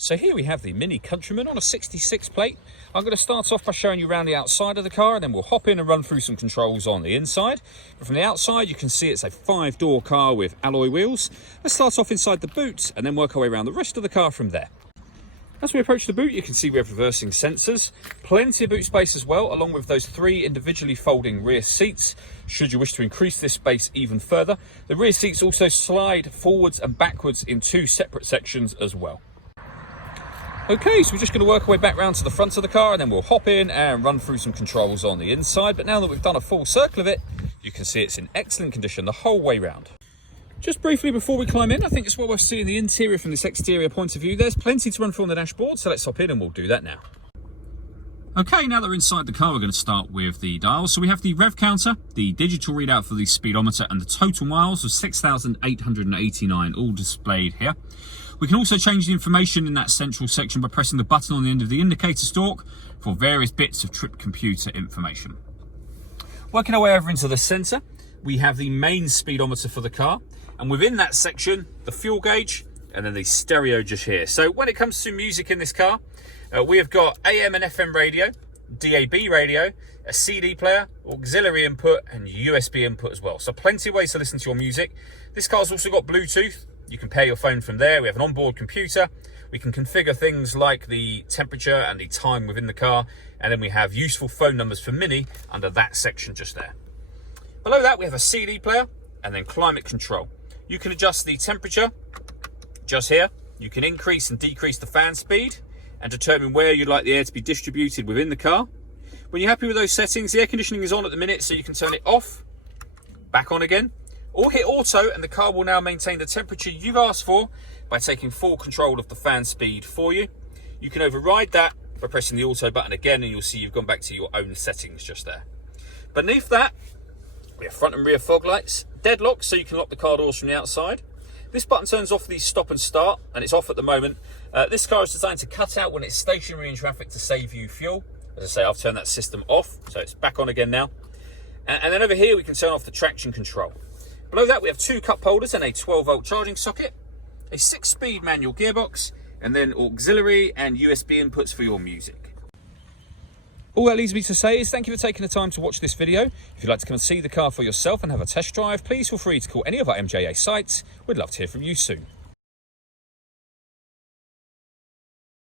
So here we have the Mini Countryman on a 66 plate. I'm going to start off by showing you around the outside of the car, and then we'll hop in and run through some controls on the inside. But from the outside you can see it's a 5-door car with alloy wheels. Let's start off inside the boot and then work our way around the rest of the car from there. As we approach the boot, you can see we have reversing sensors, plenty of boot space as well, along with those 3 individually folding rear seats, should you wish to increase this space even further. The rear seats also slide forwards and backwards in 2 separate sections as well. Okay, so we're just going to work our way back round to the front of the car, and then we'll hop in and run through some controls on the inside. But now that we've done a full circle of it, you can see it's in excellent condition the whole way round. Just briefly before we climb in, I think it's well worth seeing the interior from this exterior point of view. There's plenty to run through on the dashboard, so let's hop in and we'll do that now. Okay, now that we're inside the car, we're going to start with the dials. So we have the rev counter, the digital readout for the speedometer, and the total miles of 6,889 all displayed here. We can also change the information in that central section by pressing the button on the end of the indicator stalk for various bits of trip computer information. Working our way over into the centre, we have the main speedometer for the car, and within that section, the fuel gauge, and then the stereo just here. So when it comes to music in this car, we have got AM and FM radio, DAB radio, a CD player, auxiliary input, and USB input as well. So plenty of ways to listen to your music. This car's also got Bluetooth. You can pair your phone from there. We have an onboard computer. We can configure things like the temperature and the time within the car. And then we have useful phone numbers for Mini under that section just there. Below that, we have a CD player and then climate control. You can adjust the temperature just here. You can increase and decrease the fan speed and determine where you'd like the air to be distributed within the car. When you're happy with those settings, the air conditioning is on at the minute, so you can turn it off, back on again, or hit auto, and the car will now maintain the temperature you've asked for by taking full control of the fan speed for you. You can override that by pressing the auto button again, and you'll see you've gone back to your own settings just there. Beneath that, we have front and rear fog lights, deadlock, so you can lock the car doors from the outside. This button turns off the stop and start, and it's off at the moment. This car is designed to cut out when it's stationary in traffic to save you fuel. As I say, I've turned that system off, so it's back on again now. And then over here, we can turn off the traction control. Below that, we have 2 cup holders and a 12-volt charging socket, a 6-speed manual gearbox, and then auxiliary and USB inputs for your music. All that leaves me to say is thank you for taking the time to watch this video. If you'd like to come and see the car for yourself and have a test drive, please feel free to call any of our MJA sites. We'd love to hear from you soon.